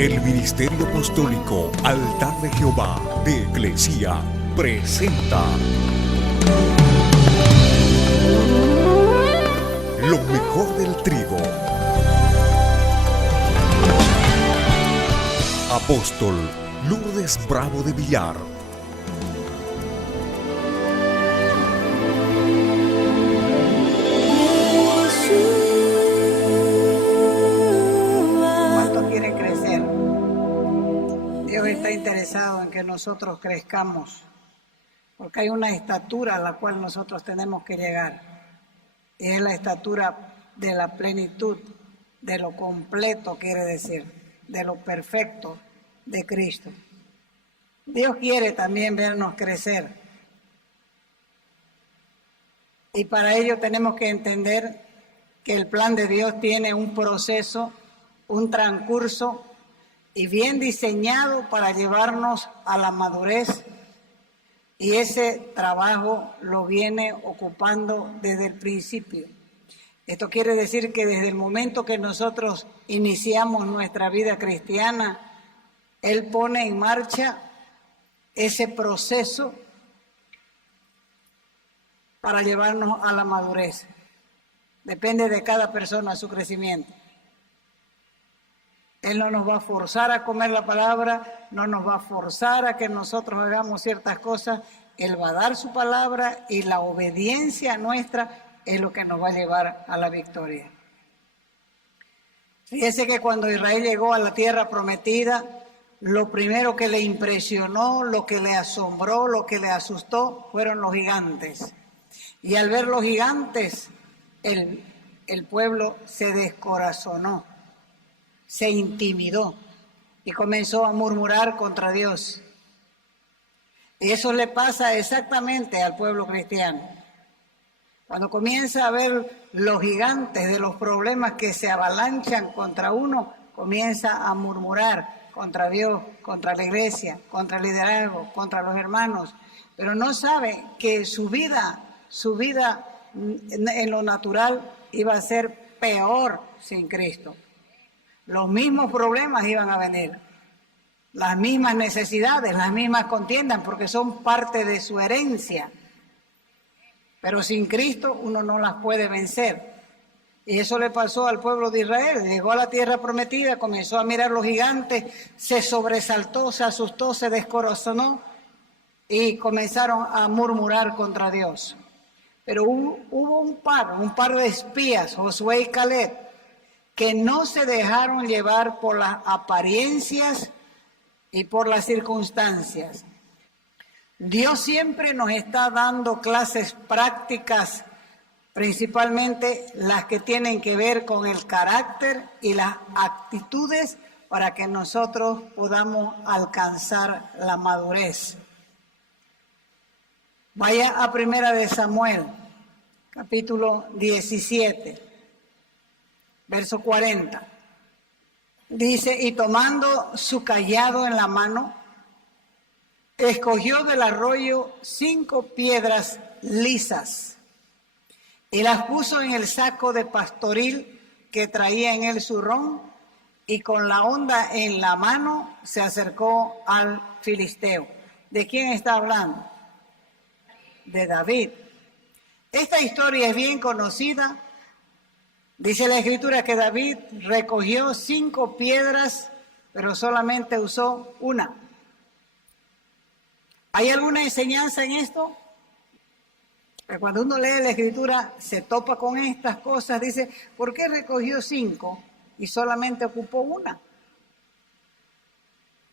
El Ministerio Apostólico Altar de Jehová de Eclesia presenta lo mejor del trigo. Apóstol Lourdes Bravo de Villar. ¿Cuánto quiere crecer? Dios está interesado en que nosotros crezcamos, porque hay una estatura a la cual nosotros tenemos que llegar, y es la estatura de la plenitud, de lo completo, quiere decir, de lo perfecto de Cristo. Dios quiere también vernos crecer, y para ello tenemos que entender que el plan de Dios tiene un proceso, un transcurso y bien diseñado para llevarnos a la madurez, y ese trabajo lo viene ocupando desde el principio. Esto quiere decir que desde el momento que nosotros iniciamos nuestra vida cristiana, Él pone en marcha ese proceso para llevarnos a la madurez. Depende de cada persona su crecimiento. Él no nos va a forzar a comer la palabra, no nos va a forzar a que nosotros hagamos ciertas cosas. Él va a dar su palabra y la obediencia nuestra es lo que nos va a llevar a la victoria. Fíjese que cuando Israel llegó a la tierra prometida, lo primero que le impresionó, lo que le asombró, lo que le asustó, fueron los gigantes. Y al ver los gigantes, el pueblo se descorazonó, se intimidó y comenzó a murmurar contra Dios. Y eso le pasa exactamente al pueblo cristiano. Cuando comienza a ver los gigantes de los problemas que se avalanchan contra uno, comienza a murmurar contra Dios, contra la iglesia, contra el liderazgo, contra los hermanos, pero no sabe que su vida en lo natural iba a ser peor sin Cristo. Los mismos problemas iban a venir, las mismas necesidades, las mismas contiendas, porque son parte de su herencia. Pero sin Cristo uno no las puede vencer. Y eso le pasó al pueblo de Israel. Llegó a la tierra prometida, comenzó a mirar los gigantes, se sobresaltó, se asustó, se descorazonó y comenzaron a murmurar contra Dios. Pero hubo un par de espías, Josué y Caleb, que no se dejaron llevar por las apariencias y por las circunstancias. Dios siempre nos está dando clases prácticas, principalmente las que tienen que ver con el carácter y las actitudes para que nosotros podamos alcanzar la madurez. Vaya a 1 de Samuel, capítulo 17, verso 40. Dice, y tomando su cayado en la mano, escogió del arroyo 5 piedras lisas y las puso en el saco de pastoril que traía en el zurrón, y con la honda en la mano se acercó al filisteo. ¿De quién está hablando? De David. Esta historia es bien conocida. Dice la Escritura que David recogió 5 piedras, pero solamente usó una. ¿Hay alguna enseñanza en esto? Cuando uno lee la Escritura se topa con estas cosas, dice, ¿por qué recogió 5 y solamente ocupó una?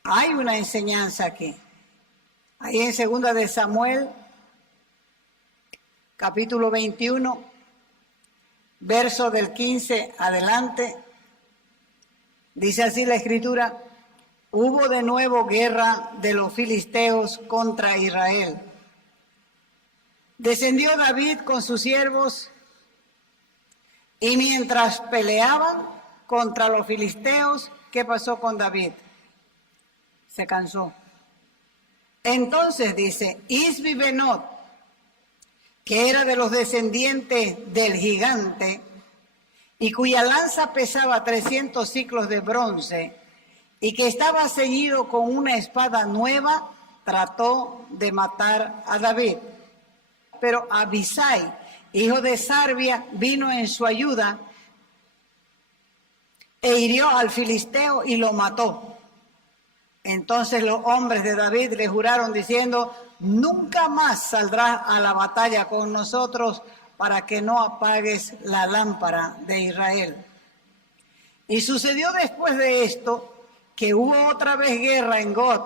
Hay una enseñanza aquí. Ahí en 2 de Samuel, capítulo 21, verso del 15 adelante, dice así la Escritura: hubo de nuevo guerra de los filisteos contra Israel. Descendió David con sus siervos, y mientras peleaban contra los filisteos, ¿qué pasó con David? Se cansó. Entonces dice, Isbi-Benot, que era de los descendientes del gigante, y cuya lanza pesaba 300 siclos de bronce, y que estaba ceñido con una espada nueva, trató de matar a David. Pero Abisai, hijo de Sarbia, vino en su ayuda e hirió al filisteo y lo mató. Entonces los hombres de David le juraron diciendo: nunca más saldrás a la batalla con nosotros para que no apagues la lámpara de Israel. Y sucedió después de esto que hubo otra vez guerra en God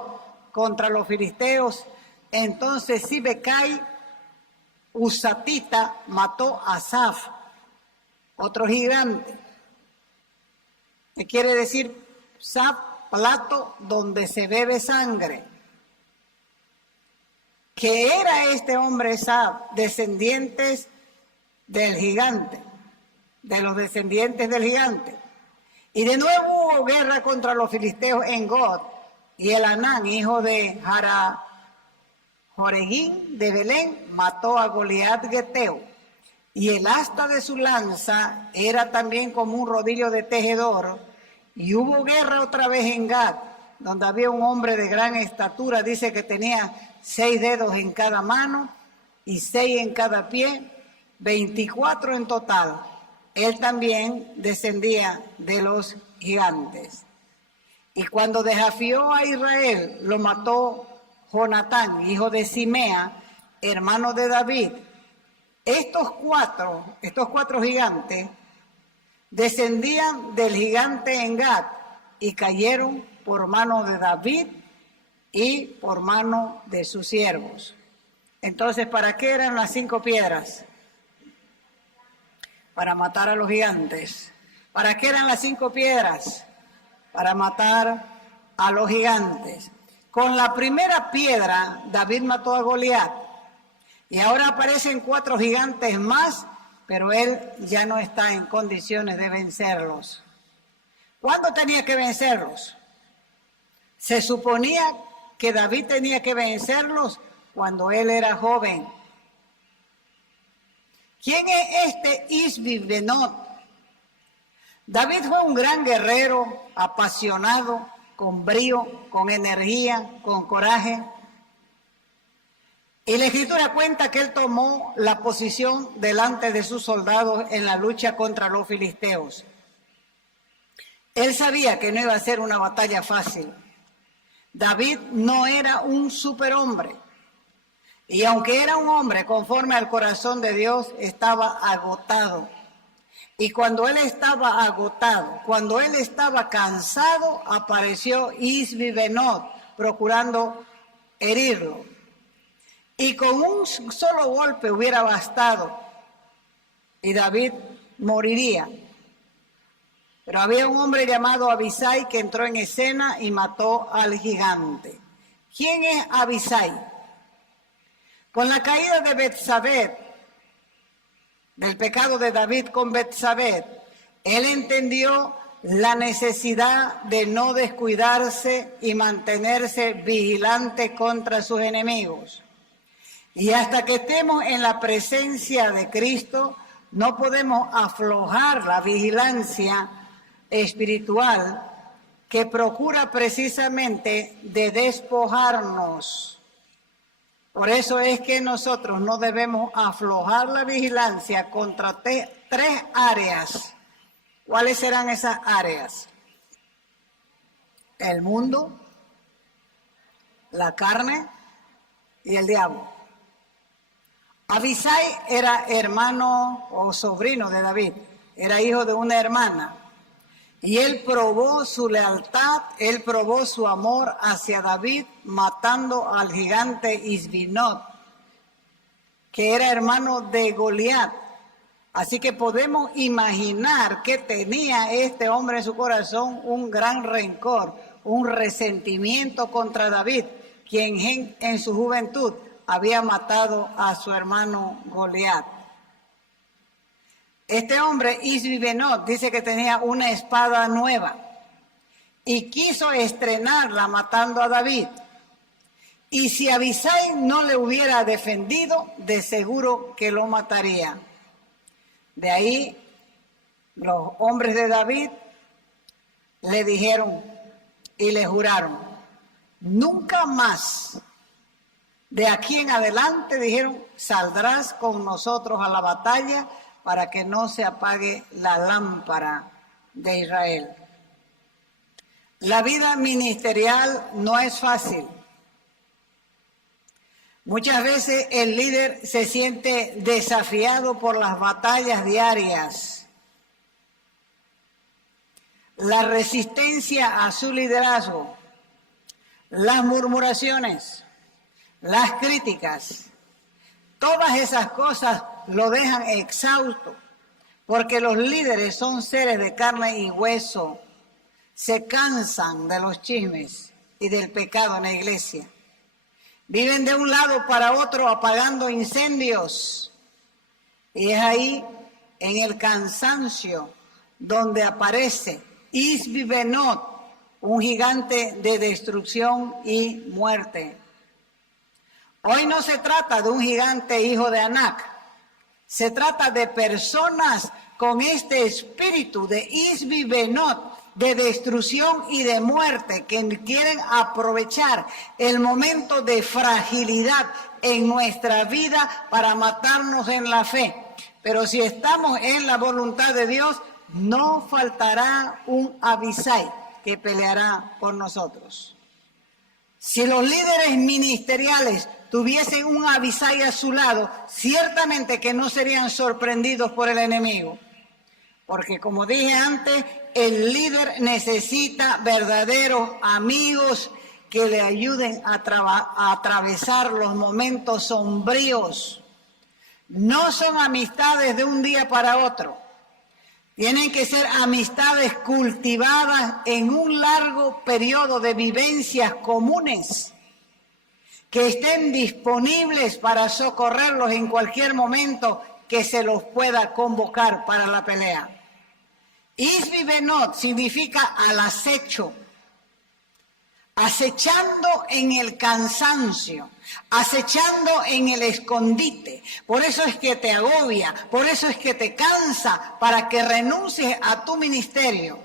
contra los filisteos. Entonces Sibecai, Usatita, mató a Saf, otro gigante. ¿Qué quiere decir Saf? Plato donde se bebe sangre. Que era este hombre Saf, descendientes del gigante, de los descendientes del gigante. Y de nuevo hubo guerra contra los filisteos en God, y el Anán, hijo de Joregín de Belén, mató a Goliat Geteo, y el asta de su lanza era también como un rodillo de tejedor. Y hubo guerra otra vez en Gad, donde había un hombre de gran estatura, dice que tenía 6 dedos en cada mano y 6 en cada pie, 24 en total. Él también descendía de los gigantes. Y cuando desafió a Israel, lo mató Jonatán, hijo de Simea, hermano de David. Estos cuatro gigantes descendían del gigante en Gad y cayeron por mano de David y por mano de sus siervos. Entonces, ¿para qué eran las 5 piedras? Para matar a los gigantes. ¿Para qué eran las 5 piedras? Para matar a los gigantes. Con la primera piedra, David mató a Goliat. Y ahora aparecen 4 gigantes más, pero él ya no está en condiciones de vencerlos. ¿Cuándo tenía que vencerlos? Se suponía que David tenía que vencerlos cuando él era joven. ¿Quién es este Isbi-Benot? David fue un gran guerrero, apasionado, con brío, con energía, con coraje. Y la Escritura cuenta que él tomó la posición delante de sus soldados en la lucha contra los filisteos. Él sabía que no iba a ser una batalla fácil. David no era un superhombre. Y aunque era un hombre conforme al corazón de Dios, estaba agotado. Y cuando él estaba agotado, cuando él estaba cansado, apareció Isbi-Benot procurando herirlo. Y con un solo golpe hubiera bastado y David moriría. Pero había un hombre llamado Abisai que entró en escena y mató al gigante. ¿Quién es Abisai? Con la caída de Betsabé, del pecado de David con Betsabé, él entendió la necesidad de no descuidarse y mantenerse vigilante contra sus enemigos. Y hasta que estemos en la presencia de Cristo, no podemos aflojar la vigilancia espiritual que procura precisamente de despojarnos. Por eso es que nosotros no debemos aflojar la vigilancia contra 3 áreas. ¿Cuáles serán esas áreas? El mundo, la carne y el diablo. Abisai era hermano o sobrino de David, era hijo de una hermana. Y él probó su lealtad, él probó su amor hacia David, matando al gigante Isbi-Benot, que era hermano de Goliat. Así que podemos imaginar que tenía este hombre en su corazón un gran rencor, un resentimiento contra David, quien en su juventud había matado a su hermano Goliat. Este hombre, Isbi-Benot, dice que tenía una espada nueva y quiso estrenarla matando a David. Y si Abisai no le hubiera defendido, de seguro que lo mataría. De ahí, los hombres de David le dijeron: y le juraron, nunca más, de aquí en adelante, dijeron, saldrás con nosotros a la batalla para que no se apague la lámpara de Israel. La vida ministerial no es fácil. Muchas veces el líder se siente desafiado por las batallas diarias. La resistencia a su liderazgo, las murmuraciones, las críticas, todas esas cosas lo dejan exhausto, porque los líderes son seres de carne y hueso, se cansan de los chismes y del pecado en la iglesia. Viven de un lado para otro apagando incendios. Y es ahí, en el cansancio, donde aparece Isbi-Benot, un gigante de destrucción y muerte. Hoy no se trata de un gigante hijo de Anac. Se trata de personas con este espíritu de Isbi-Benot, de destrucción y de muerte, que quieren aprovechar el momento de fragilidad en nuestra vida para matarnos en la fe. Pero si estamos en la voluntad de Dios, no faltará un Abisai que peleará por nosotros. Si los líderes ministeriales tuviesen un Abisai a su lado, ciertamente que no serían sorprendidos por el enemigo. Porque como dije antes, el líder necesita verdaderos amigos que le ayuden a atravesar los momentos sombríos. No son amistades de un día para otro. Tienen que ser amistades cultivadas en un largo periodo de vivencias comunes, que estén disponibles para socorrerlos en cualquier momento que se los pueda convocar para la pelea. Isbi-Benot significa al acecho, acechando en el cansancio, acechando en el escondite. Por eso es que te agobia, por eso es que te cansa, para que renuncies a tu ministerio.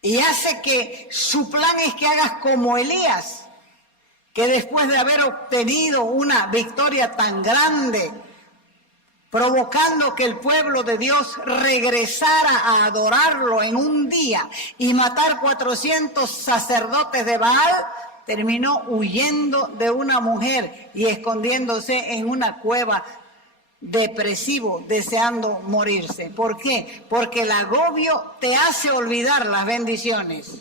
Y hace que su plan es que hagas como Elías, que después de haber obtenido una victoria tan grande, provocando que el pueblo de Dios regresara a adorarlo en un día y matar 400 sacerdotes de Baal, terminó huyendo de una mujer y escondiéndose en una cueva depresivo, deseando morirse. ¿Por qué? Porque el agobio te hace olvidar las bendiciones.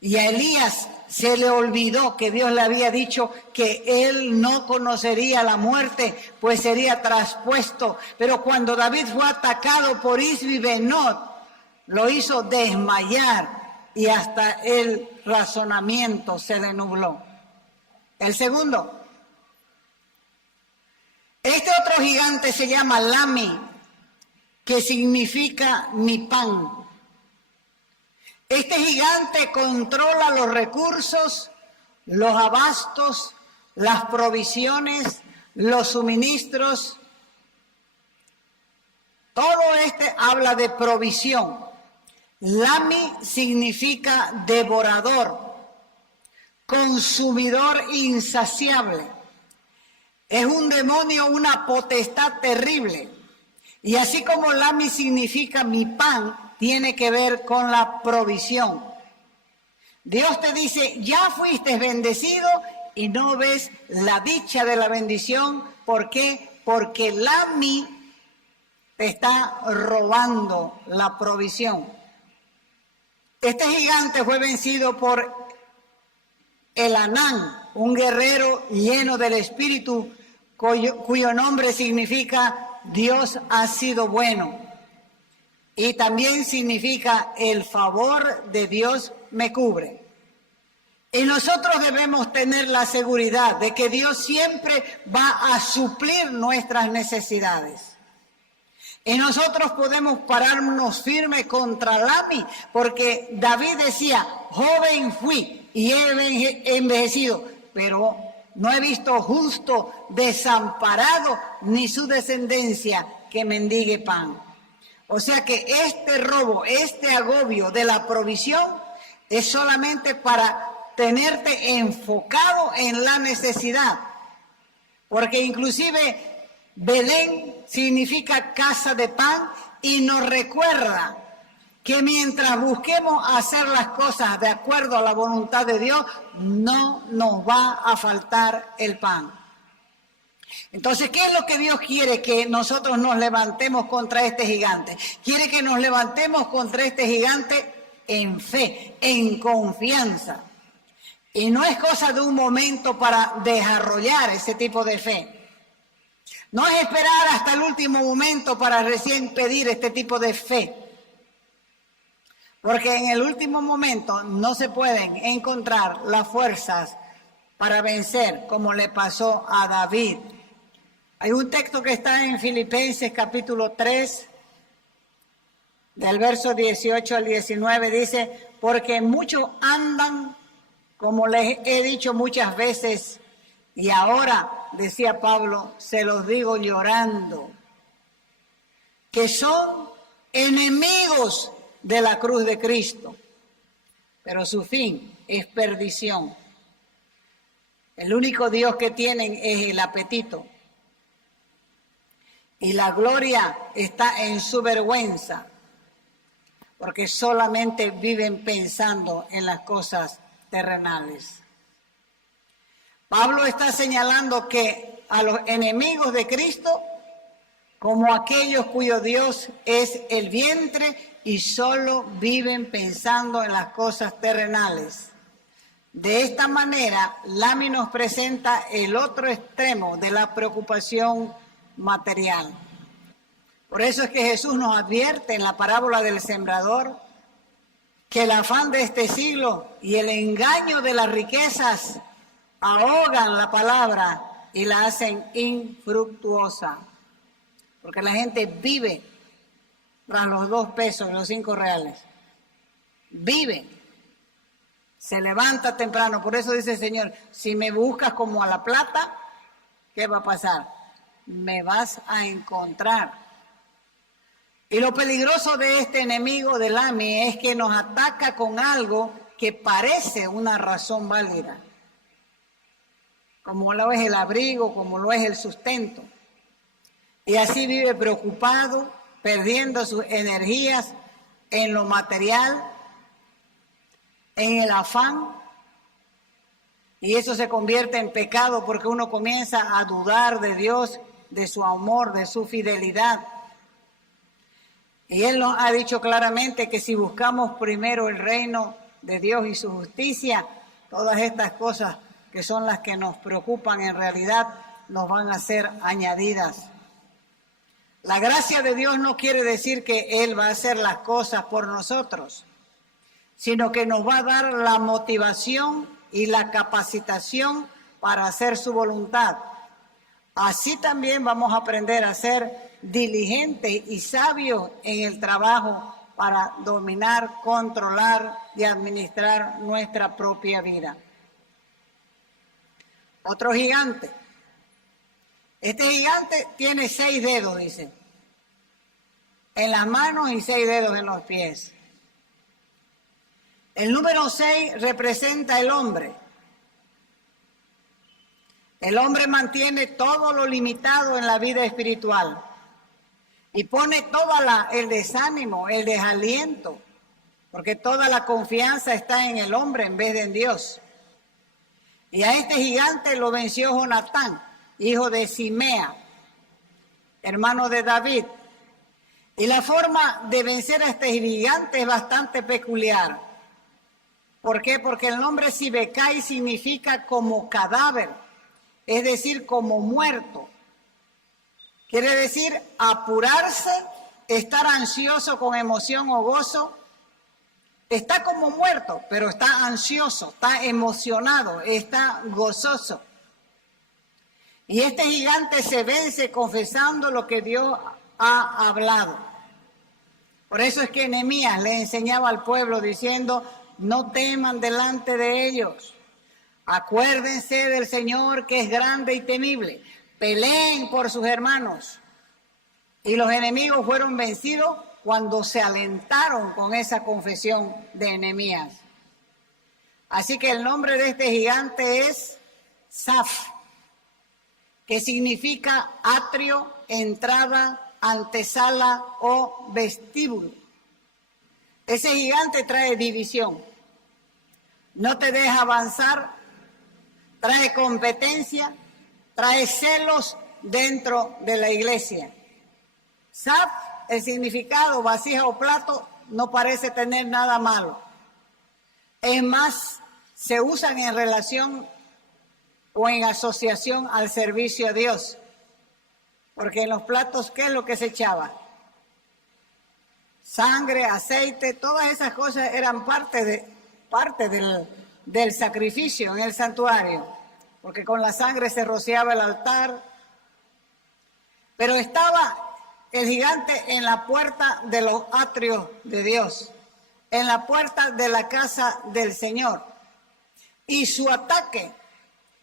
Y a Elías se le olvidó que Dios le había dicho que él no conocería la muerte, pues sería traspuesto. Pero cuando David fue atacado por Isbi-Benot, lo hizo desmayar y hasta el razonamiento se le nubló. El segundo. Este otro gigante se llama Lami, que significa mi pan. Este gigante controla los recursos, los abastos, las provisiones, los suministros. Todo este habla de provisión. Lami significa devorador, consumidor insaciable. Es un demonio, una potestad terrible. Y así como Lami significa mi pan, tiene que ver con la provisión. Dios te dice, ya fuiste bendecido y no ves la dicha de la bendición. ¿Por qué? Porque Lami te está robando la provisión. Este gigante fue vencido por Elanán, un guerrero lleno del Espíritu, cuyo nombre significa Dios ha sido bueno. Y también significa el favor de Dios me cubre. Y nosotros debemos tener la seguridad de que Dios siempre va a suplir nuestras necesidades. Y nosotros podemos pararnos firmes contra Lami, porque David decía, joven fui y he envejecido, pero no he visto justo desamparado ni su descendencia que mendigue pan. O sea que este robo, este agobio de la provisión es solamente para tenerte enfocado en la necesidad. Porque inclusive Belén significa casa de pan y nos recuerda que mientras busquemos hacer las cosas de acuerdo a la voluntad de Dios, no nos va a faltar el pan. Entonces, ¿qué es lo que Dios quiere? Que nosotros nos levantemos contra este gigante. Quiere que nos levantemos contra este gigante en fe, en confianza. Y no es cosa de un momento para desarrollar ese tipo de fe. No es esperar hasta el último momento para recién pedir este tipo de fe. Porque en el último momento no se pueden encontrar las fuerzas para vencer, como le pasó a David. Hay un texto que está en Filipenses capítulo 3, del verso 18 al 19, dice, porque muchos andan, como les he dicho muchas veces, y ahora, decía Pablo, se los digo llorando, que son enemigos de la cruz de Cristo, pero su fin es perdición. El único Dios que tienen es el apetito. Y la gloria está en su vergüenza, porque solamente viven pensando en las cosas terrenales. Pablo está señalando que a los enemigos de Cristo, como aquellos cuyo Dios es el vientre y solo viven pensando en las cosas terrenales. De esta manera, Lami nos presenta el otro extremo de la preocupación material. Por eso es que Jesús nos advierte en la parábola del sembrador que el afán de este siglo y el engaño de las riquezas ahogan la palabra y la hacen infructuosa. Porque la gente vive tras los 2 pesos y los 5 reales. Vive. Se levanta temprano. Por eso dice el Señor, si me buscas como a la plata, ¿qué va a pasar? Me vas a encontrar. Y lo peligroso de este enemigo del Lami es que nos ataca con algo que parece una razón válida. Como lo es el abrigo, como lo es el sustento. Y así vive preocupado, perdiendo sus energías en lo material, en el afán. Y eso se convierte en pecado porque uno comienza a dudar de Dios, de su amor, de su fidelidad. Y Él nos ha dicho claramente que si buscamos primero el reino de Dios y su justicia, todas estas cosas que son las que nos preocupan en realidad, nos van a ser añadidas. La gracia de Dios no quiere decir que Él va a hacer las cosas por nosotros, sino que nos va a dar la motivación y la capacitación para hacer su voluntad. Así también vamos a aprender a ser diligentes y sabios en el trabajo para dominar, controlar y administrar nuestra propia vida. Otro gigante. Este gigante tiene 6 dedos, dice, en las manos y 6 dedos en los pies. El número 6 representa el hombre. El hombre mantiene todo lo limitado en la vida espiritual y pone todo el desánimo, el desaliento, porque toda la confianza está en el hombre en vez de en Dios. Y a este gigante lo venció Jonatán, hijo de Simea, hermano de David. Y la forma de vencer a este gigante es bastante peculiar. ¿Por qué? Porque el nombre Sibekai significa como cadáver, es decir, como muerto. Quiere decir apurarse, estar ansioso con emoción o gozo. Está como muerto, pero está ansioso, está emocionado, está gozoso. Y este gigante se vence confesando lo que Dios ha hablado. Por eso es que Nehemías le enseñaba al pueblo diciendo, no teman delante de ellos. Acuérdense del Señor que es grande y temible. Peleen por sus hermanos. Y los enemigos fueron vencidos cuando se alentaron con esa confesión de Nehemías. Así que el nombre de este gigante es Saf, que significa atrio, entrada, antesala o vestíbulo. Ese gigante trae división, no te deja avanzar, trae competencia, trae celos dentro de la iglesia. Saf, el significado vasija o plato, no parece tener nada malo. Es más, se usan en relación o en asociación al servicio a Dios. Porque en los platos, ¿qué es lo que se echaba? Sangre, aceite, todas esas cosas eran parte del sacrificio en el santuario. Porque con la sangre se rociaba el altar. Pero estaba el gigante en la puerta de los atrios de Dios, en la puerta de la casa del Señor. Y su ataque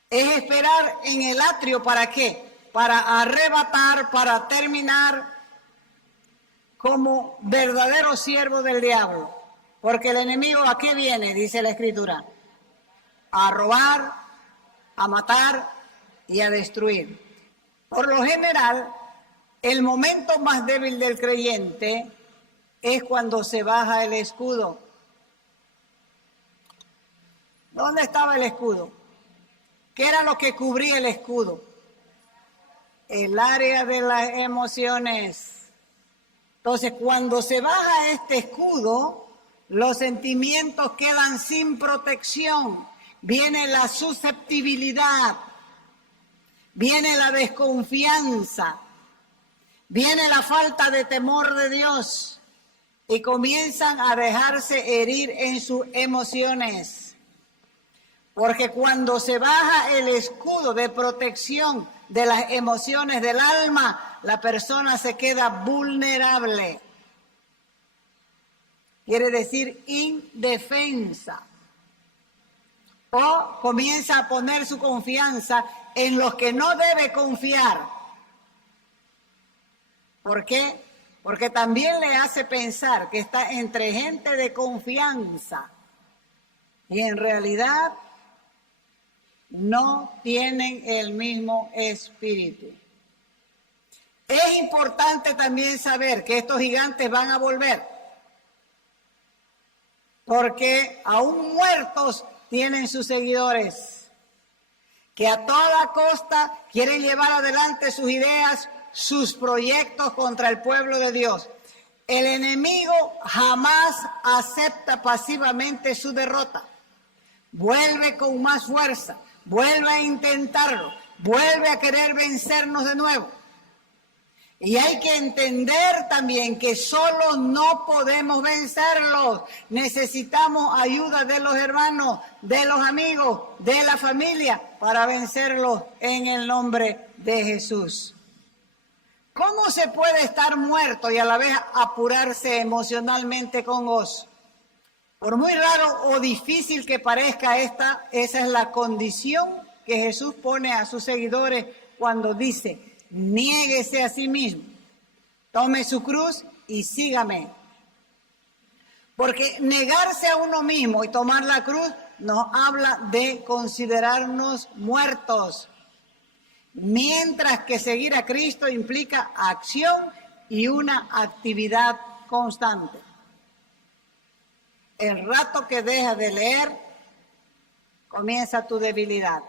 es esperar en el atrio, ¿para qué? Para arrebatar, para terminar como verdadero siervo del diablo. Porque el enemigo, ¿a qué viene? Dice la Escritura. A robar, a matar y a destruir. Por lo general, el momento más débil del creyente es cuando se baja el escudo. ¿Dónde estaba el escudo? ¿Qué era lo que cubría el escudo? El área de las emociones. Entonces, cuando se baja este escudo, los sentimientos quedan sin protección. Viene la susceptibilidad, viene la desconfianza, viene la falta de temor de Dios y comienzan a dejarse herir en sus emociones. Porque cuando se baja el escudo de protección de las emociones del alma, la persona se queda vulnerable. Quiere decir indefensa. O comienza a poner su confianza en los que no debe confiar. ¿Por qué? Porque también le hace pensar que está entre gente de confianza y en realidad no tienen el mismo espíritu. Es importante también saber que estos gigantes van a volver, porque aún muertos tienen sus seguidores, que a toda costa quieren llevar adelante sus ideas, sus proyectos contra el pueblo de Dios. El enemigo jamás acepta pasivamente su derrota. Vuelve con más fuerza, vuelve a intentarlo, vuelve a querer vencernos de nuevo. Y hay que entender también que solo no podemos vencerlos. Necesitamos ayuda de los hermanos, de los amigos, de la familia para vencerlos en el nombre de Jesús. ¿Cómo se puede estar muerto y a la vez apurarse emocionalmente con gozo? Por muy raro o difícil que parezca esa es la condición que Jesús pone a sus seguidores cuando dice: niéguese a sí mismo, tome su cruz y sígame. Porque negarse a uno mismo y tomar la cruz nos habla de considerarnos muertos. Mientras que seguir a Cristo implica acción y una actividad constante. El rato que dejas de leer, comienza tu debilidad.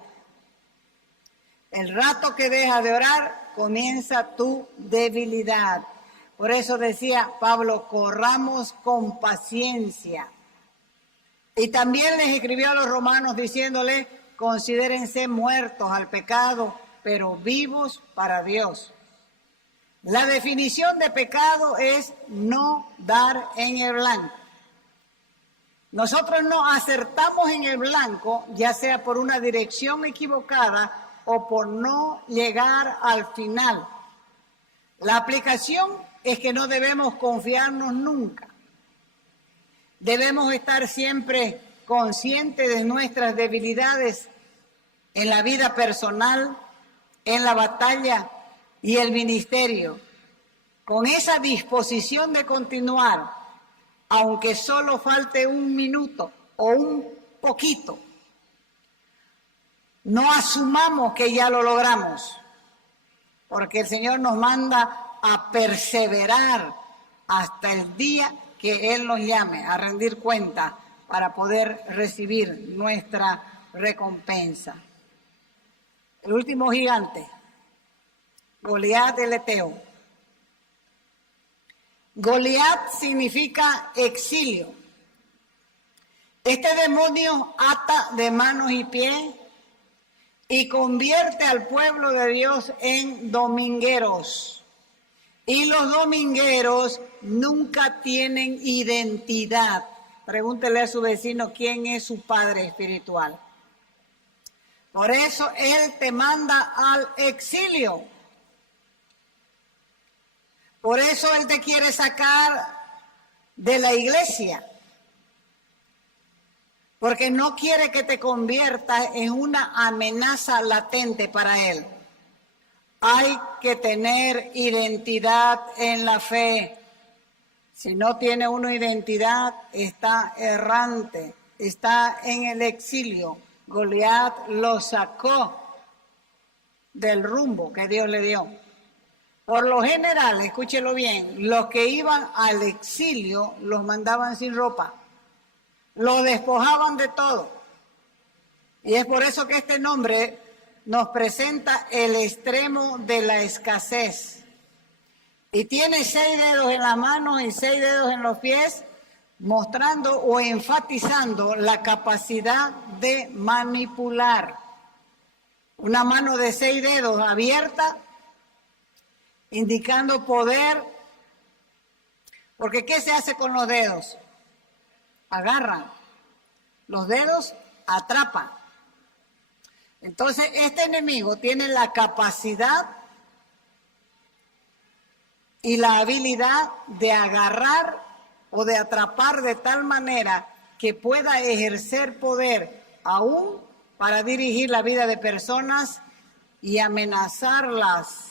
El rato que dejas de orar, comienza tu debilidad. Por eso decía Pablo, corramos con paciencia. Y también les escribió a los romanos diciéndole, considérense muertos al pecado, pero vivos para Dios. La definición de pecado es no dar en el blanco. Nosotros no acertamos en el blanco, ya sea por una dirección equivocada o por no llegar al final. La aplicación es que no debemos confiarnos nunca. Debemos estar siempre conscientes de nuestras debilidades en la vida personal, en la batalla y el ministerio, con esa disposición de continuar, aunque solo falte un minuto o un poquito. No asumamos que ya lo logramos, porque el Señor nos manda a perseverar hasta el día que Él nos llame a rendir cuenta para poder recibir nuestra recompensa. El último gigante, Goliat el Eteo. Goliat significa exilio. Este demonio ata de manos y pies y convierte al pueblo de Dios en domingueros. Y los domingueros nunca tienen identidad. Pregúntele a su vecino quién es su padre espiritual. Por eso Él te manda al exilio. Por eso Él te quiere sacar de la iglesia. Porque no quiere que te conviertas en una amenaza latente para Él. Hay que tener identidad en la fe. Si no tiene una identidad, está errante, está en el exilio. Goliat lo sacó del rumbo que Dios le dio. Por lo general, escúchelo bien, los que iban al exilio los mandaban sin ropa, los despojaban de todo. Y es por eso que este nombre nos presenta el extremo de la escasez. Y tiene 6 dedos en las manos y 6 dedos en los pies, mostrando o enfatizando la capacidad de manipular. Una mano de 6 dedos abierta, indicando poder, porque ¿qué se hace con los dedos? Agarran. Los dedos atrapan. Entonces, este enemigo tiene la capacidad y la habilidad de agarrar o de atrapar de tal manera que pueda ejercer poder aún para dirigir la vida de personas y amenazarlas.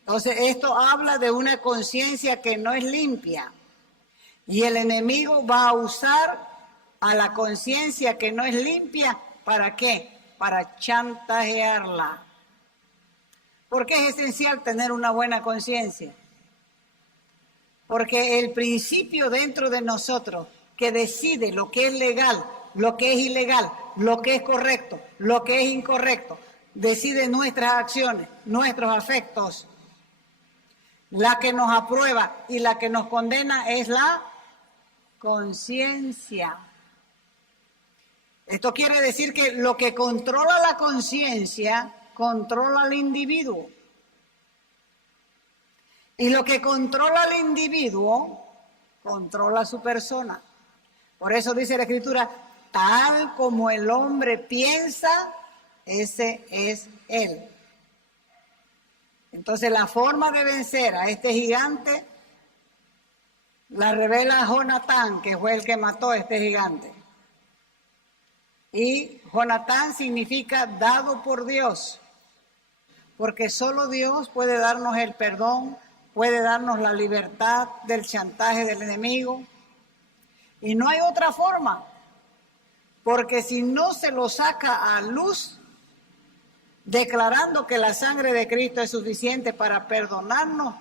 Entonces, esto habla de una conciencia que no es limpia. Y el enemigo va a usar a la conciencia que no es limpia, ¿para qué? Para chantajearla. ¿Por qué es esencial tener una buena conciencia? Porque el principio dentro de nosotros que decide lo que es legal, lo que es ilegal, lo que es correcto, lo que es incorrecto, decide nuestras acciones, nuestros afectos. La que nos aprueba y la que nos condena es la conciencia. Esto quiere decir que lo que controla la conciencia controla al individuo. Y lo que controla al individuo controla a su persona. Por eso dice la Escritura, tal como el hombre piensa, ese es él. Entonces la forma de vencer a este gigante la revela Jonatán, que fue el que mató a este gigante. Y Jonatán significa dado por Dios, porque solo Dios puede darnos el perdón, puede darnos la libertad del chantaje del enemigo. Y no hay otra forma, porque si no se lo saca a luz, declarando que la sangre de Cristo es suficiente para perdonarnos,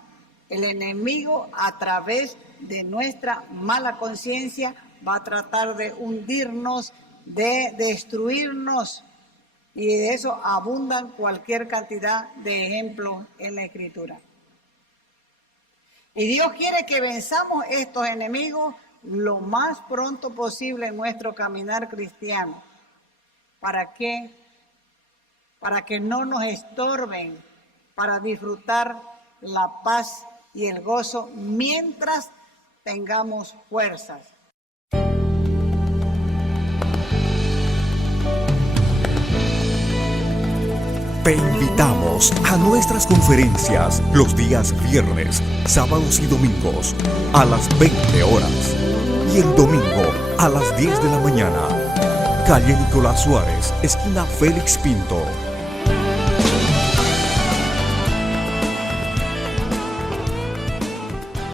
el enemigo a través de nuestra mala conciencia va a tratar de hundirnos, de destruirnos, y de eso abundan cualquier cantidad de ejemplos en la Escritura. Y Dios quiere que venzamos estos enemigos lo más pronto posible en nuestro caminar cristiano. ¿Para qué? Para que no nos estorben, para disfrutar la paz y el gozo mientras tengamos fuerzas. Te invitamos a nuestras conferencias los días viernes, sábados y domingos a las 20 horas y el domingo a las 10 de la mañana. Calle Nicolás Suárez, esquina Félix Pinto.